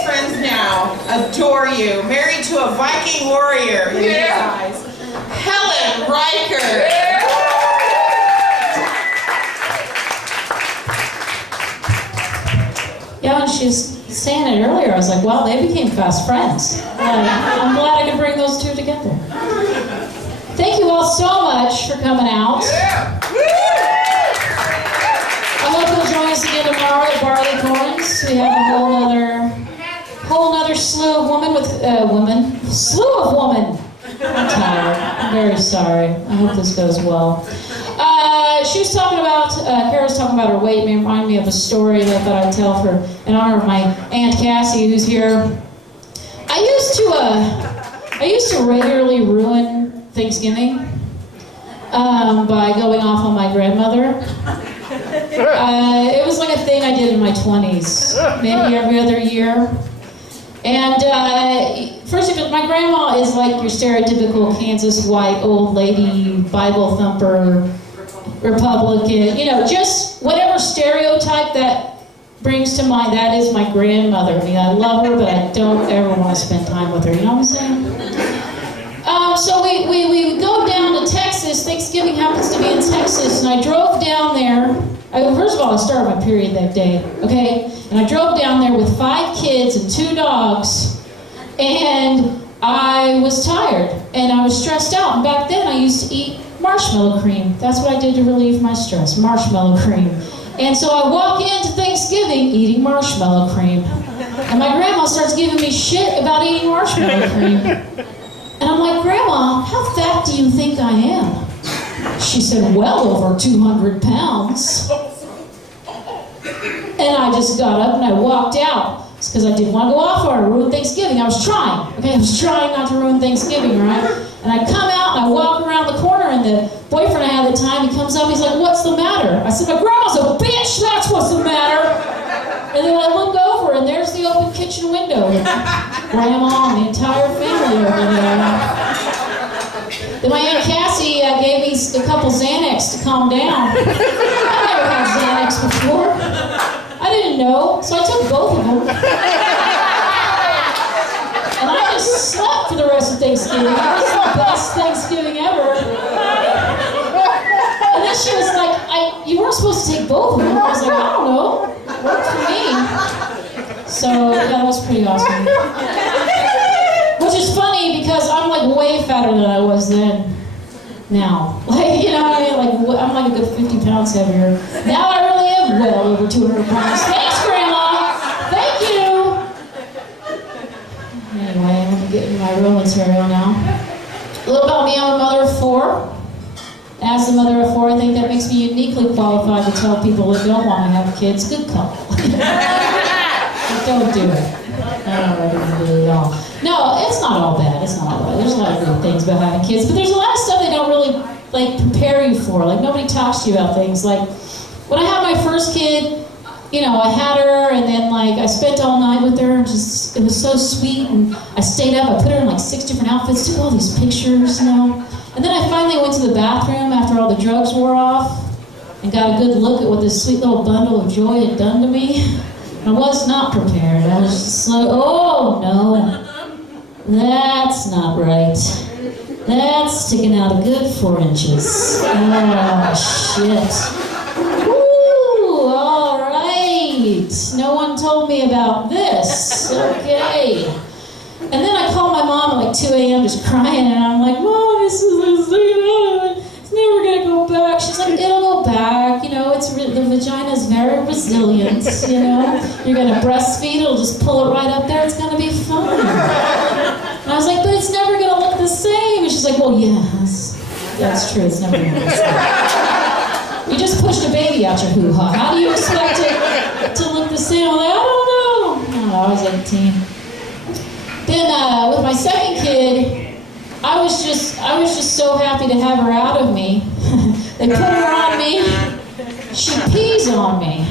best friends now. Adore you. Married to a Viking warrior. Yeah. Helen Reicher. Yeah, when she was saying it earlier, I was like, wow, they became fast friends. I'm glad I could bring those two together. Thank you all so much for coming out. Yeah. I hope you'll join us again tomorrow at Barley Corns. We have a whole nother slew of women. I'm tired. I'm very sorry. I hope this goes well. She was talking about, Kara was talking about her weight. It reminded me of a story that I thought I'd tell for in honor of my Aunt Cassie, who's here. I used to regularly ruin Thanksgiving by going off on my grandmother. It was like a thing I did in my 20s, maybe every other year. And first of all, my grandma is like your stereotypical Kansas white old lady, Bible thumper, Republican, you know, just whatever stereotype that brings to mind, that is my grandmother. I mean, I love her, but I don't ever want to spend time with her, you know what I'm saying? So we go down to Texas. Thanksgiving happens to be in Texas, and I drove down there. First of all, I started my period that day, okay? And I drove down there with 5 kids and 2 dogs, and I was tired, and I was stressed out. And back then, I used to eat marshmallow cream. That's what I did to relieve my stress, marshmallow cream. And so I walk into Thanksgiving eating marshmallow cream. And my grandma starts giving me shit about eating marshmallow cream. And I'm like, Grandma, how fat do you think I am? She said, well over 200 pounds. And I just got up and I walked out. It's because I didn't want to go off on her, ruin Thanksgiving. I was trying, okay? I was trying not to ruin Thanksgiving, right? And I come out and I walk around the corner, and the boyfriend I had at the time, he comes up, he's like, what's the matter? I said, my grandma's a bitch, that's what's the matter. And then I look over, and there's the open kitchen window. Grandma and the entire family over there. Then my Aunt Cassie gave me a couple Xanax to calm down. I never had Xanax before. I didn't know, so I took both of them. And I just slept for the rest of Thanksgiving. It was the best Thanksgiving ever. And then she was like, you weren't supposed to take both of them. I was like, I don't know. It worked for me. So, yeah, that was pretty awesome. Which is funny because I'm like way fatter than I was then. Now. Like, you know what I mean? Like, I'm like a good 50 pounds heavier. Now I really am well over 200 pounds. Thanks, Grandma! Thank you! Anyway, I'm going to get into my real material now. A little about me, I'm a mother of 4. As a mother of 4, I think that makes me uniquely qualified to tell people that don't want to have kids, good call. Don't do it. I don't recommend it at all. No, it's not all bad. It's not all bad. There's a lot of good things about having kids, but there's a lot of stuff they don't really like prepare you for. Like nobody talks to you about things. Like when I had my first kid, you know, I had her, and then like I spent all night with her, and just it was so sweet. And I stayed up. I put her in like 6 different outfits, took all these pictures, you know. And then I finally went to the bathroom after all the drugs wore off, and got a good look at what this sweet little bundle of joy had done to me. I was not prepared. I was just like, oh no, that's not right. That's sticking out a good 4 inches. Oh shit. Woo, all right. No one told me about this. Okay. And then I called my mom at like 2 a.m. just crying, and I'm like, Mom, this is it's never gonna go back. She's like, it'll go back. You know, the vagina is very resilient. You know, you're gonna breastfeed. It'll just pull it right up there. It's gonna be fine. And I was like, but it's never gonna look the same. And she's like, well, yes, that's true. It's never gonna look the same. You just pushed a baby out your hoo-ha. How do you expect it to look the same? I'm like, I don't know. No, I was 18. Then with my second kid, I was just so happy to have her out of me. They put her on me. She pees on me.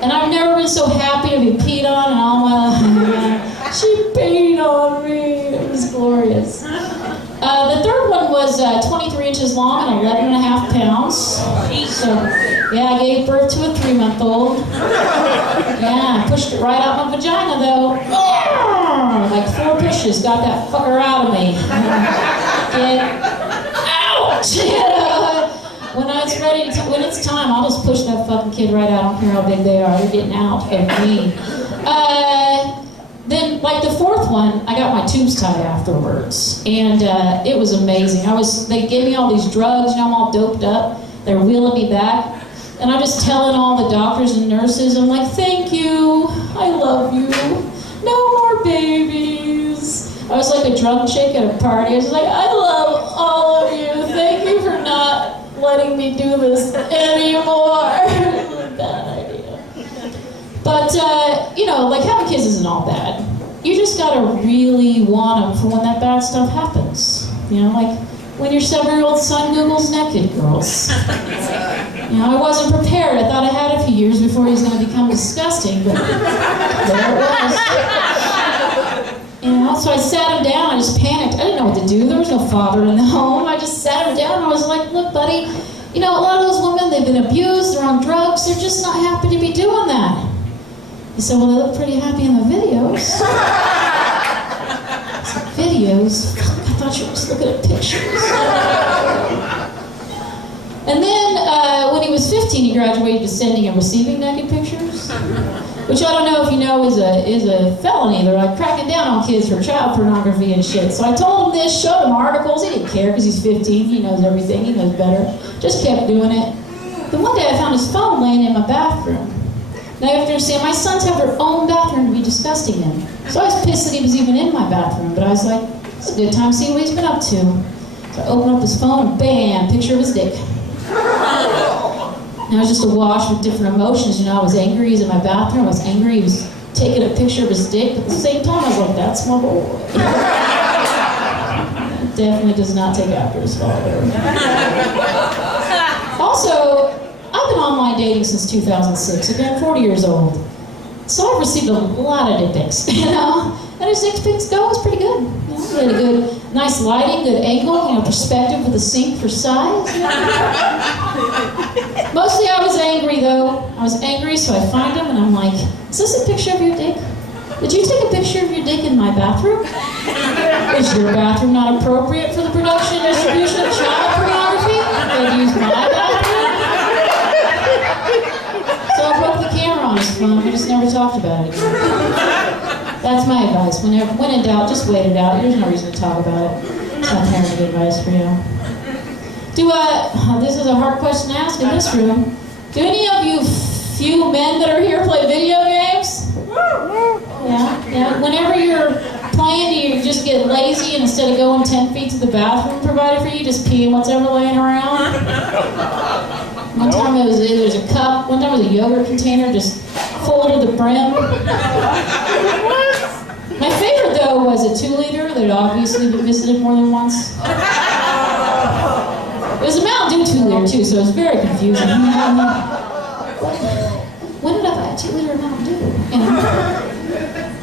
And I've never been so happy to be peed on in all my life. She peed on me. It was glorious. The third one was was 23 inches long and 11 and a half pounds. So, yeah, I gave birth to a 3-month-old. Yeah, I pushed it right out my vagina, though. Like 4 pushes, got that fucker out of me. Ouch! When it's time, I'll just push that fucking kid right out. I don't care how big they are. They're getting out of me. Then, like the 4th one, I got my tubes tied afterwards, and it was amazing. They gave me all these drugs. You know, I'm all doped up. They're wheeling me back, and I'm just telling all the doctors and nurses, I'm like, thank you, I love you, no more babies. I was like a drunk chick at a party. I was like, I love all of you. Thank you for not letting me do this anymore. It was a bad idea. But, you know, like having kids isn't all bad. You just gotta really want them for when that bad stuff happens. You know, like when your 7-year-old son Googles naked girls. You know, I wasn't prepared. I thought I had a few years before he was gonna become disgusting, but there it was. You know, so I sat him down, I just panicked. I didn't know what to do. There was no father in the home. I just sat him down and I was like, look, buddy, you know, a lot of those women, they've been abused, they're on drugs, they're just not happy to be doing that. He said, well, they look pretty happy in the videos. I said, videos? I thought you were just looking at pictures. And then when he was 15, he graduated to sending and receiving naked pictures, which I don't know if you know is a felony. They're like cracking down on kids for child pornography and shit. So I told him this, showed him articles. He didn't care because he's 15. He knows everything. He knows better. Just kept doing it. Then one day I found his phone laying in my bathroom. Now you have to understand, my sons have their own bathroom to be disgusting in. So I was pissed that he was even in my bathroom, but I was like, it's a good time to see what he's been up to. So I opened up his phone and bam, picture of his dick. Now it was just a wash with different emotions. You know, I was angry, he's in my bathroom, I was angry, he was taking a picture of his dick, but at the same time I was like, that's my boy. Definitely does not take after his father. Also, I've been online dating since 2006. Again, 40 years old. So I've received a lot of dick pics, you know? And his dick pics go, it's pretty good. You know, he had a good, nice lighting, good angle, you know, perspective with a sink for size. You know? Mostly I was angry, though. I was angry, so I find him, and I'm like, is this a picture of your dick? Did you take a picture of your dick in my bathroom? Is your bathroom not appropriate for the production and distribution of child pornography? They use my bathroom? So I broke the camera on his phone. We just never talked about it again. That's my advice. When in doubt, just wait it out. There's no reason to talk about it. It's not parenting advice for you. This is a hard question to ask in this room. Do any of you few men that are here play video games? Yeah. Whenever you're playing, do you just get lazy and instead of going 10 feet to the bathroom provided for you, just pee in what's ever laying around? One time there was a cup. One time it was a yogurt container just full to the brim. My favorite though was a 2-liter that had obviously been visited more than once. It was a Mountain Dew 2-liter too, so it was very confusing. When did I buy a 2-liter of Mountain Dew? You know?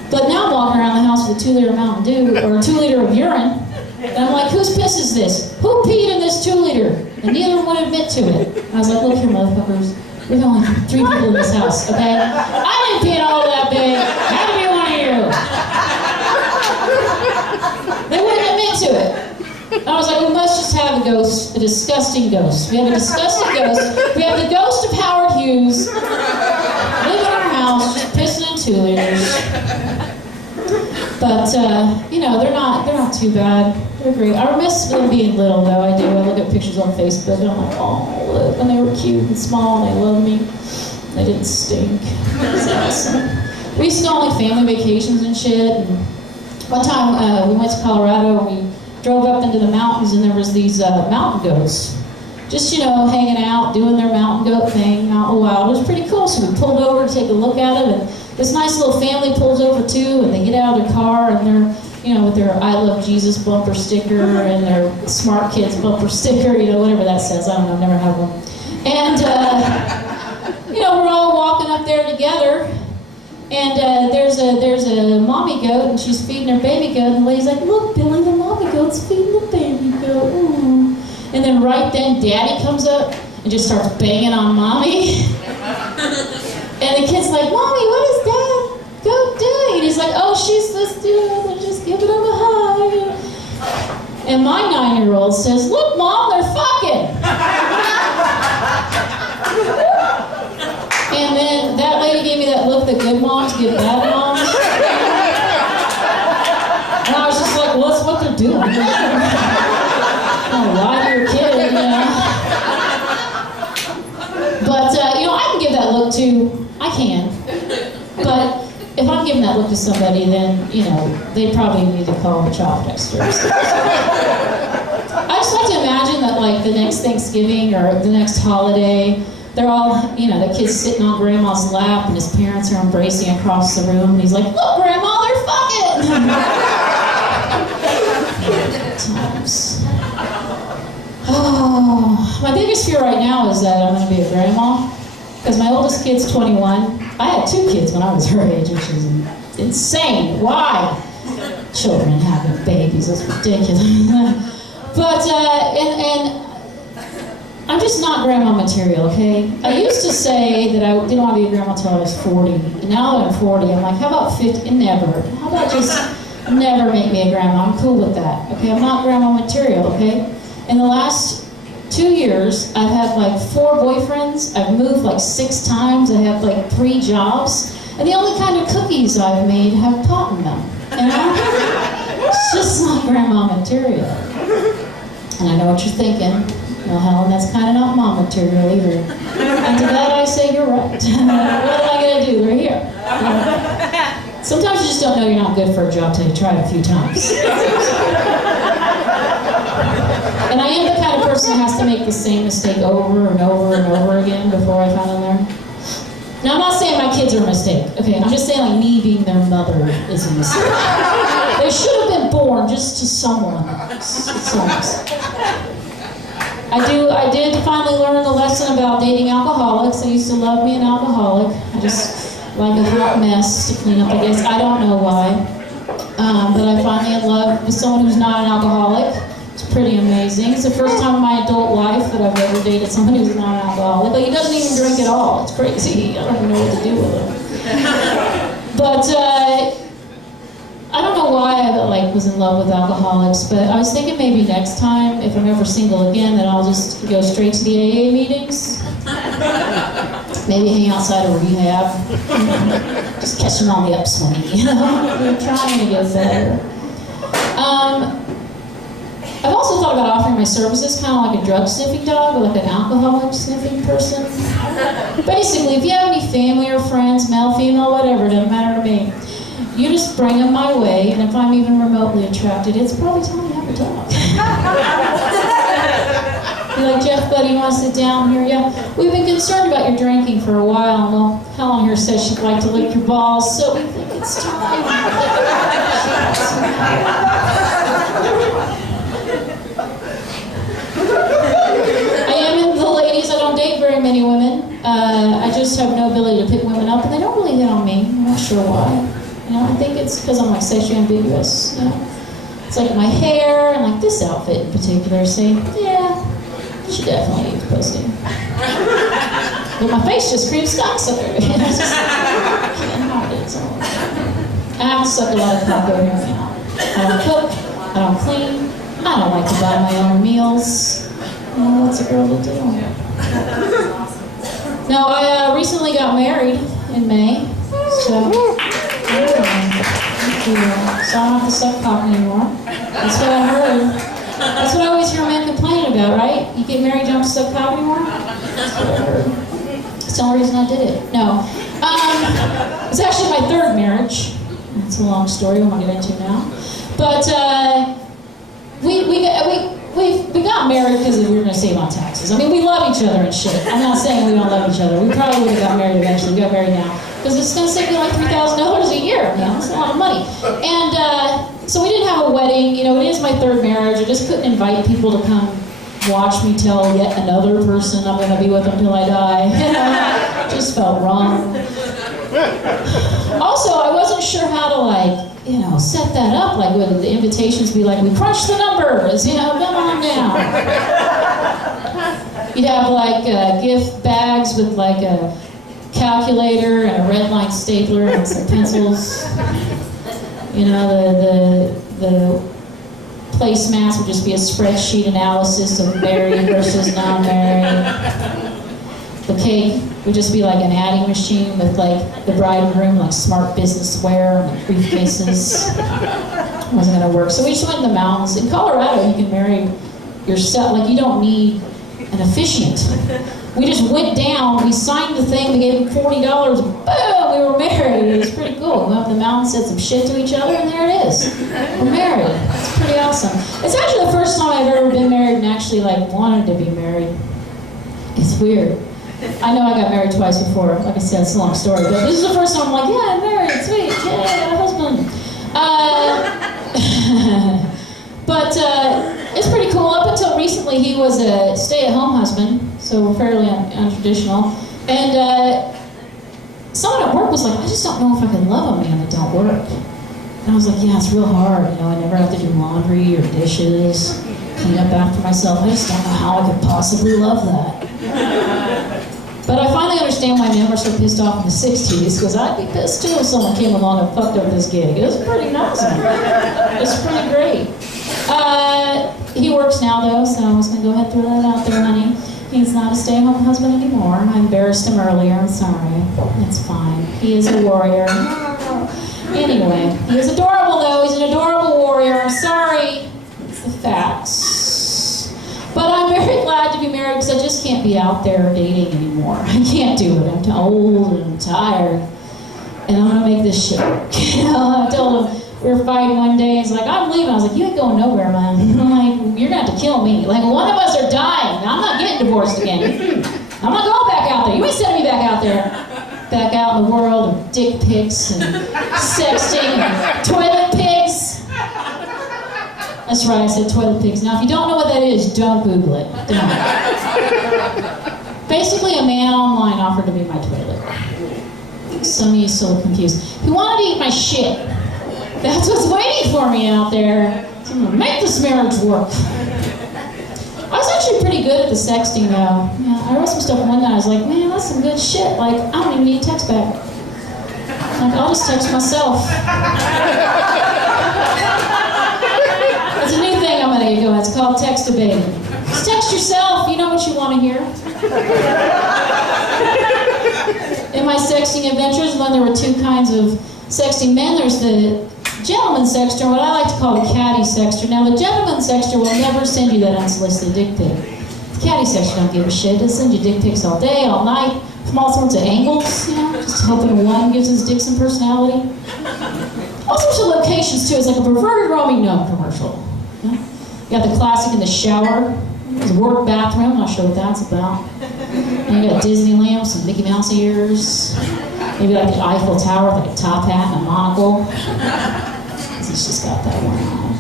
But now I'm walking around the house with a 2-liter of Mountain Dew or a 2-liter of urine, and I'm like, whose piss is this? Who peed in this 2-liter? And neither one would admit to it. And I was like, look here, motherfuckers. We're only 3 people in this house, okay? I didn't pee in all that big. Had to be one of you. They wouldn't admit to it. And I was like, we must just have a ghost, a disgusting ghost. We have a disgusting ghost. We have the ghost of Howard Hughes living in our house, just pissing in 2-liters. But you know, they're not too bad. They're great. I miss them being little, though. I do. I look at pictures on Facebook, and I'm like, oh, look, when they were cute and small, and they loved me. They didn't stink. It was awesome. We used to go on like family vacations and shit. And one time we went to Colorado, and we drove up into the mountains, and there was these mountain goats. Just, you know, hanging out, doing their mountain goat thing out in the wild. It was pretty cool, so we pulled over to take a look at it, and this nice little family pulls over too, and they get out of their car, and they're, you know, with their I Love Jesus bumper sticker and their Smart Kids bumper sticker, you know, whatever that says. I don't know, never had one. And, you know, we're all walking up there together, and there's a mommy goat, and she's feeding her baby goat, and the lady's like, look, Billy, the mommy goat's feeding the baby goat. Ooh. And then right then, Daddy comes up and just starts banging on Mommy. And the kid's like, Mommy, what is Dad doing? And he's like, oh, she's this dude. They're just giving him a hug. And my 9-year-old says, look, Mom, they're fucking. And then that lady gave me that look that good moms give bad moms. And I was just like, well, that's what they're doing. Don't lie to your kid, you know. But, you know, I can give that look to, I can. But if I'm giving that look to somebody, then, you know, they probably need to call the child extras. I just like to imagine that, like, the next Thanksgiving or the next holiday, they're all, you know, the kid's sitting on Grandma's lap and his parents are embracing across the room and he's like, look, Grandma, they're fucking! Times. Oh, my biggest fear right now is that I'm going to be a grandma. Because my oldest kid's 21. I had 2 kids when I was her age, which is insane. Why? Children having babies, that's ridiculous. But, and I'm just not grandma material, okay? I used to say that I didn't want to be a grandma until I was 40. And now that I'm 40, I'm like, how about 50? Never. How about just never make me a grandma? I'm cool with that, okay? I'm not grandma material, okay? In the last 2 years, I've had like 4 boyfriends. I've moved like 6 times. I have like 3 jobs. And the only kind of cookies I've made have pot in them. You know? It's just not grandma material. And I know what you're thinking. Well, Helen, that's kind of not mom material either. And to that I say you're right. What am I going to do? We're here. You know? Sometimes you just don't know you're not good for a job till you try it a few times. And I am the kind of person who has to make the same mistake over and over and over again before I finally learn. Now, I'm not saying my kids are a mistake, okay? I'm just saying like me being their mother is a mistake. They should have been born just to someone else. It's a mistake. I did finally learn the lesson about dating alcoholics. I used to love me an alcoholic. I just like a hot mess to clean up, I guess. I don't know why. But I finally in love with someone who's not an alcoholic. It's pretty amazing. It's the first time in my adult life that I've ever dated someone who's not an alcoholic. Like, he doesn't even drink at all. It's crazy. I don't even know what to do with him. But I don't know why I was in love with alcoholics, but I was thinking maybe next time, if I'm ever single again, then I'll just go straight to the AA meetings. Maybe hang outside a rehab. Just catching on the upswing, you know? We're trying to get better. I've also thought about offering my services kind of like a drug sniffing dog, or like an alcoholic sniffing person. Basically, if you have any family or friends, male, female, whatever, it doesn't matter to me. You just bring them my way, and if I'm even remotely attracted, it's probably time to have a talk. You're like, Jeff, buddy, you want to sit down here? Yeah. We've been concerned about your drinking for a while, and well, Helen here says she'd like to lick your balls, so we think it's time. I am into the ladies. I don't date very many women. I just have no ability to pick women up, and they don't really hit on me. I'm not sure why. You know, I think it's because I'm like sexually ambiguous. You know, it's like my hair and like this outfit in particular. Say, yeah, she definitely needs pussy. But my face just screams cocksucker. I have to suck a lot of cock over here now. I don't cook. I don't clean. I don't like to buy my own meals. You know, what's a girl to do? Now, I recently got married in May, so I don't have to suck cock anymore. That's what I heard. That's what I always hear men complaining about, right? You get married, you don't have to suck cock anymore? That's what I heard. That's the only reason I did it. No. It's actually my 3rd marriage. It's a long story we won't get into now. But we got married because we were going to save on taxes. I mean, we love each other and shit. I'm not saying we don't love each other. We probably would have got married eventually. We got married now. Because it's going to save me like $3,000 a year. You know, it's a lot of money. And so we didn't have a wedding. You know, it is my 3rd marriage. I just couldn't invite people to come watch me tell yet another person I'm going to be with them till I die. It just felt wrong. Also, I wasn't sure how to set that up. Like, would the invitations be like, we crunched the numbers, come on down. You'd have like gift bags with like a calculator and a red line stapler and some pencils. You know, the placemats would just be a spreadsheet analysis of married versus non-married. The cake would just be like an adding machine with like the bride and groom, like smart business wear and like briefcases. It wasn't gonna work. So we just went in the mountains. In Colorado, you can marry yourself. Like, you don't need an officiant. We just went down, we signed the thing, we gave him $40, and boom, we were married. It was pretty cool. We went up the mountain, said some shit to each other, and there it is. We're married. It's pretty awesome. It's actually the first time I've ever been married and actually like wanted to be married. It's weird. I know I got married twice before. Like I said, it's a long story, but this is the first time I'm like, yeah, I'm married, sweet, yeah, I got a husband. But it's pretty cool. Up until recently, he was a stay-at-home husband, so fairly untraditional. And someone at work was like, I just don't know if I can love a man that don't work. And I was like, yeah, it's real hard. You know, I never have to do laundry or dishes, clean up after myself. I just don't know how I could possibly love that. But I finally understand why men were so pissed off in the 60s, because I'd be pissed too if someone came along and fucked up this gig. It was pretty awesome. It's pretty great. He works now though, so I was going to go ahead and throw that out there, honey. He's not a stay-at-home husband anymore. I embarrassed him earlier, I'm sorry. It's fine. He is a warrior. Anyway, he is adorable though. He's an adorable warrior. I'm sorry. It's the facts. But I'm very glad to be married because I just can't be out there dating anymore. I can't do it. I'm old and I'm tired. And I'm gonna make this shit work. You know, I told him, we were fighting one day, he's like, I'm leaving. I was like, you ain't going nowhere, man. I'm like, you're gonna have to kill me. Like, one of us are dying. I'm not getting divorced again. I'm not going back out there. You ain't sending me back out there. Back out in the world of dick pics and sexting and toilet pigs. That's right, I said toilet pigs. Now, if you don't know what that is, don't Google it. Don't. Basically, a man online offered to be my toilet. Some of you so confused. He wanted to eat my shit. That's what's waiting for me out there. So I'm gonna make this marriage work. I was actually pretty good at the sexting though. Yeah, I wrote some stuff one night. I was like, man, that's some good shit. Like, I don't even need a text back. Like, I'll just text myself. It's a new thing I'm gonna go. It's called text to baby. Just text yourself. You know what you want to hear. In my sexting adventures, when there were two kinds of sexting men, there's the gentleman sexter, what I like to call the catty sexter. Now, the gentleman sexter will never send you that unsolicited dick pic. The catty sexter don't give a shit. They'll send you dick pics all day, all night, from all sorts of angles, you know, just hoping one gives his dick some personality. All sorts of locations, too. It's like a perverted roaming gnome commercial. You know? You got the classic in the shower. There's a work bathroom. I'm not sure what that's about. And you got Disneyland with some Mickey Mouse ears. Maybe like the Eiffel Tower with like a top hat and a monocle. He's just got that one on.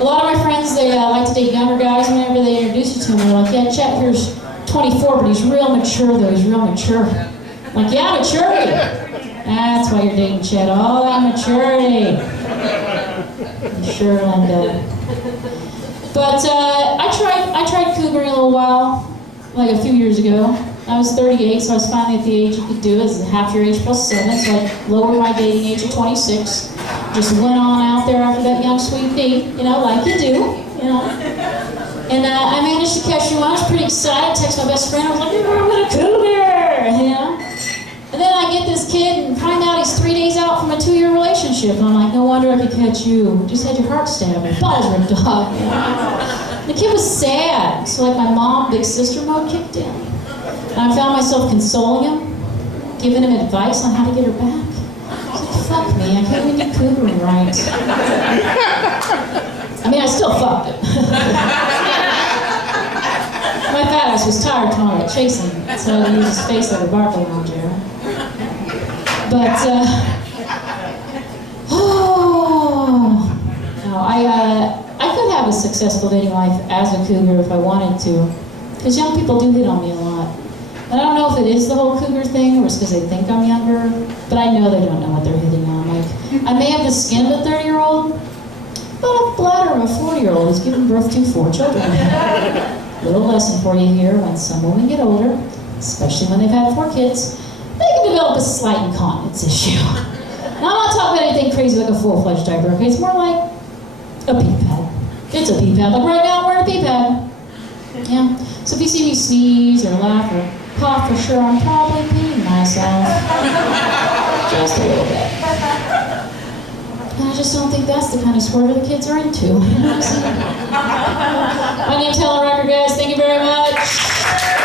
A lot of my friends, they like to date younger guys. Whenever they introduce you to them, they're like, yeah, Chet here's 24, but he's real mature though. He's real mature. I'm like, yeah, maturity. That's why you're dating Chet. All that maturity. Sure, Linda. But I tried cougering a little while, like a few years ago. I was 38, so I was finally at the age you could do it. It's half your age plus 7, so I lowered my dating age to 26. Just went on out there after that young sweet date, you know, like you do, you know. And I managed to catch you on. I was pretty excited. Text my best friend. I was like, we're with a cougar, you know. And then I get this kid and find out he's 3 days out from a 2-year relationship. And I'm like, no wonder I could catch you. Just had your heart stabbed and balls ripped off. You know? The kid was sad. So like my mom, big sister mode kicked in. And I found myself consoling him, giving him advice on how to get her back. I was like, fuck me, I can't even do cougering right. I mean, I still fucked it. My fat ass was tired from all that chasing, so I used his face like a Barclay launcher. But, no, I could have a successful dating life as a cougar if I wanted to, because young people do hit on me a lot. And I don't know if it is the whole cougar thing, or it's because they think I'm younger, but I know they don't know what they're hitting on. Like, I may have the skin of a 30-year-old, about a bladder of a 40-year-old who's given birth to 4 children. Little lesson for you here: when some women get older, especially when they've had 4 kids, they can develop a slight incontinence issue. Now, I'm not talking about anything crazy like a full-fledged diaper, okay? It's more like a pee pad. It's a pee pad. Like right now, I'm wearing a pee pad. Yeah. So if you see me sneeze or laugh or cough, for sure, I'm probably peeing myself. Just a little bit. And I just don't think that's the kind of swerve the kids are into. My name's Helen Reicher, guys. Thank you very much.